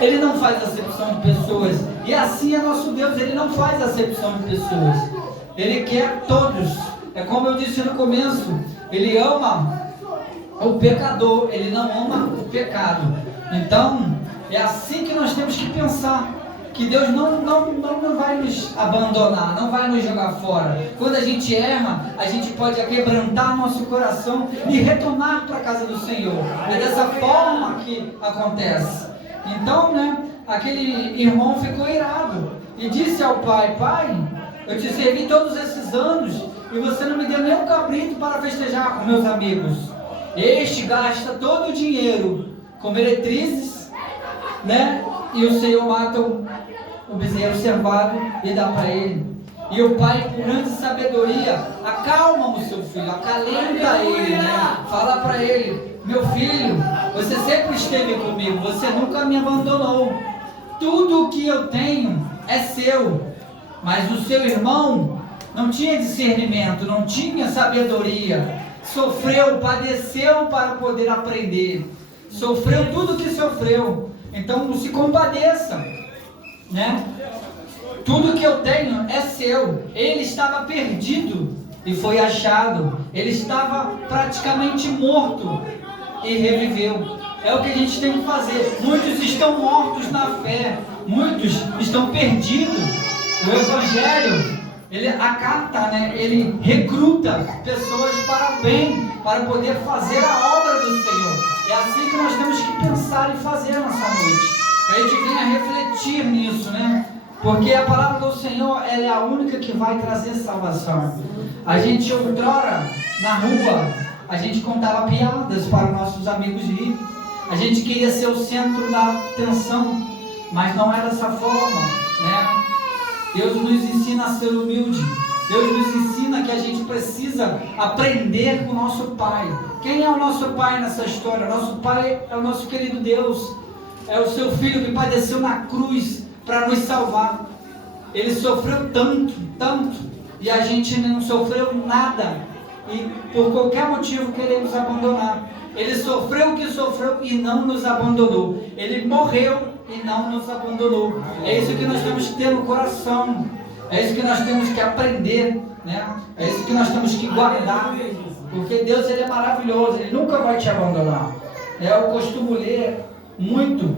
Ele não faz acepção de pessoas. E assim é nosso Deus, Ele não faz acepção de pessoas. Ele quer todos. É como eu disse no começo, Ele ama o pecador, Ele não ama o pecado. Então, é assim que nós temos que pensar. Que Deus não vai nos abandonar, não vai nos jogar fora. Quando a gente erra, a gente pode quebrantar nosso coração e retornar para a casa do Senhor. É dessa forma que acontece. Então, aquele irmão ficou irado e disse ao pai: pai, eu te servi todos esses anos e você não me deu nem um cabrito para festejar com meus amigos. Este gasta todo o dinheiro com meretrizes, e o Senhor mata o bezerro cevado e dá para ele. E o pai, com grande sabedoria, acalma o seu filho, acalenta ele, fala para ele: meu filho, você sempre esteve comigo, você nunca me abandonou. Tudo o que eu tenho é seu. Mas o seu irmão não tinha discernimento, não tinha sabedoria, sofreu, padeceu para poder aprender, sofreu tudo o que sofreu. Então se compadeça, tudo que eu tenho é seu. Ele estava perdido e foi achado. Ele estava praticamente morto e reviveu. É o que a gente tem que fazer. Muitos estão mortos na fé, muitos estão perdidos. O Evangelho, ele acata, ele recruta pessoas para bem, para poder fazer a obra do Senhor. É assim que nós temos que pensar e fazer nessa noite. A gente venha refletir nisso, porque a palavra do Senhor, ela é a única que vai trazer salvação. A gente outrora, na rua, a gente contava piadas para nossos amigos rir. A gente queria ser o centro da atenção, mas não é dessa forma, Deus nos ensina a ser humilde. Deus nos ensina que a gente precisa aprender com o nosso Pai. Quem é o nosso Pai nessa história? Nosso Pai é o nosso querido Deus. É o seu Filho que padeceu na cruz para nos salvar. Ele sofreu tanto, e a gente não sofreu nada, e por qualquer motivo queremos abandonar. Ele sofreu o que sofreu e não nos abandonou. Ele morreu e não nos abandonou. É isso que nós temos que ter no coração. É isso que nós temos que aprender, É isso que nós temos que guardar, porque Deus, ele é maravilhoso, Ele nunca vai te abandonar. Eu costumo ler muito,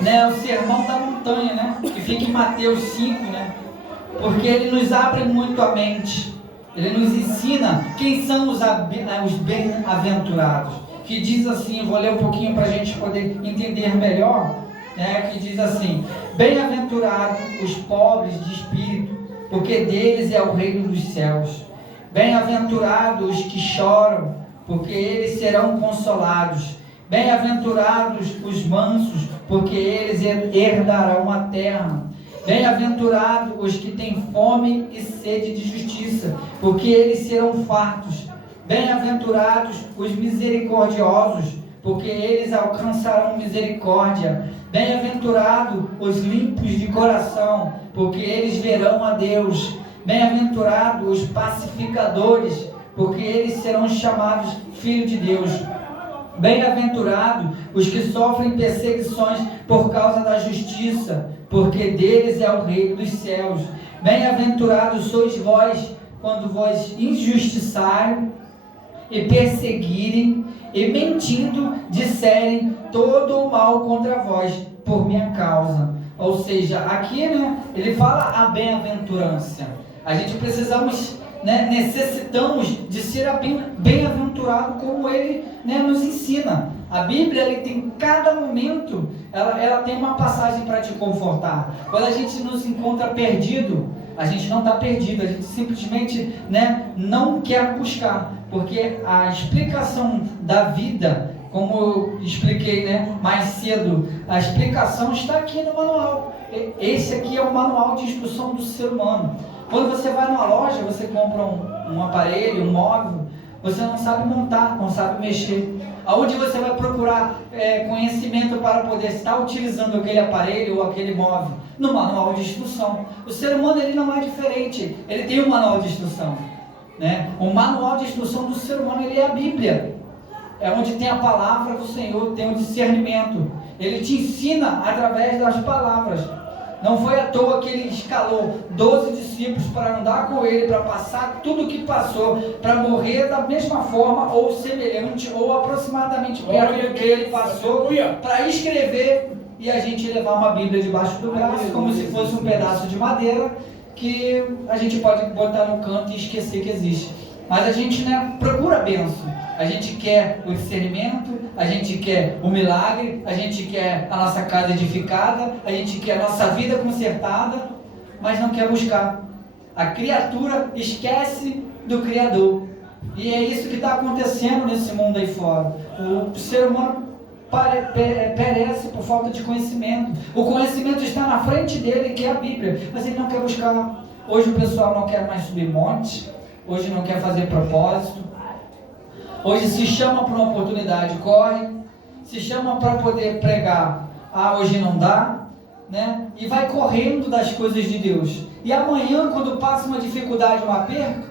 o sermão da montanha, que fica em Mateus 5, porque ele nos abre muito a mente. Ele nos ensina quem são os bem-aventurados, que diz assim, vou ler um pouquinho para a gente poder entender melhor, que diz assim: bem-aventurados os pobres de espírito, porque deles é o reino dos céus. Bem-aventurados os que choram, porque eles serão consolados. Bem-aventurados os mansos, porque eles herdarão a terra. Bem-aventurados os que têm fome e sede de justiça, porque eles serão fartos. Bem-aventurados os misericordiosos, porque eles alcançarão misericórdia. Bem-aventurados os limpos de coração, porque eles verão a Deus. Bem-aventurados os pacificadores, porque eles serão chamados filhos de Deus. Bem-aventurados os que sofrem perseguições por causa da justiça, porque deles é o reino dos céus. Bem-aventurados sois vós, quando vos injustiçarem e perseguirem, e mentindo disserem todo o mal contra vós, por minha causa. Ou seja, aqui ele fala a bem-aventurança. A gente precisamos, necessitamos de ser bem-aventurado como ele nos ensina. A Bíblia, ele tem cada momento, ela tem uma passagem para te confortar. Quando a gente nos encontra perdido, a gente não está perdido, a gente simplesmente não quer buscar, porque a explicação da vida, como eu expliquei mais cedo, a explicação está aqui no manual. Esse aqui é o manual de instrução do ser humano. Quando você vai numa loja, você compra um aparelho, um móvel, você não sabe montar, não sabe mexer. Aonde você vai procurar conhecimento para poder estar utilizando aquele aparelho ou aquele móvel? No manual de instrução. O ser humano, ele não é diferente, ele tem um manual de instrução. O manual de instrução do ser humano, ele é a Bíblia. É onde tem a palavra do Senhor, tem o discernimento. Ele te ensina através das palavras. Não foi à toa que ele escalou 12 discípulos para andar com ele, para passar tudo o que passou, para morrer da mesma forma, ou semelhante, ou aproximadamente perto do que ele passou, para escrever e a gente levar uma Bíblia debaixo do braço, como se fosse um pedaço de madeira que a gente pode botar no canto e esquecer que existe. Mas a gente, procura a bênção. A gente quer o discernimento, a gente quer o milagre, a gente quer a nossa casa edificada, a gente quer a nossa vida consertada, mas não quer buscar. A criatura esquece do Criador. E é isso que está acontecendo nesse mundo aí fora. O ser humano perece por falta de conhecimento. O conhecimento está na frente dele, que é a Bíblia, mas ele não quer buscar. Hoje o pessoal não quer mais subir monte, hoje não quer fazer propósito. Hoje se chama para uma oportunidade, corre. Se chama para poder pregar, hoje não dá, e vai correndo das coisas de Deus. E amanhã, quando passa uma dificuldade, um aperto,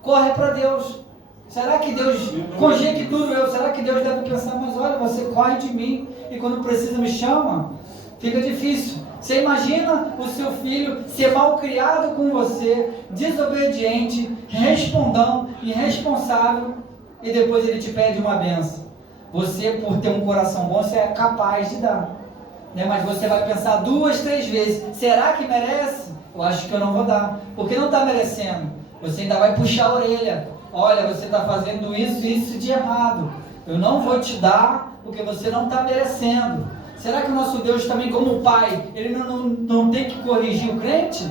corre para Deus. Será que Deus, conjecturo eu, será que Deus deve pensar, mas olha, você corre de mim e quando precisa me chama? Fica difícil. Você imagina o seu filho ser mal criado com você, desobediente, respondão, irresponsável, e depois ele te pede uma benção. Você, por ter um coração bom, você é capaz de dar, mas você vai pensar 2, 3 vezes, será que merece? Eu acho que eu não vou dar, porque não está merecendo. Você ainda vai puxar a orelha, olha, você está fazendo isso de errado, eu não vou te dar, porque você não está merecendo. Será que o nosso Deus também, como Pai, Ele não tem que corrigir o crente?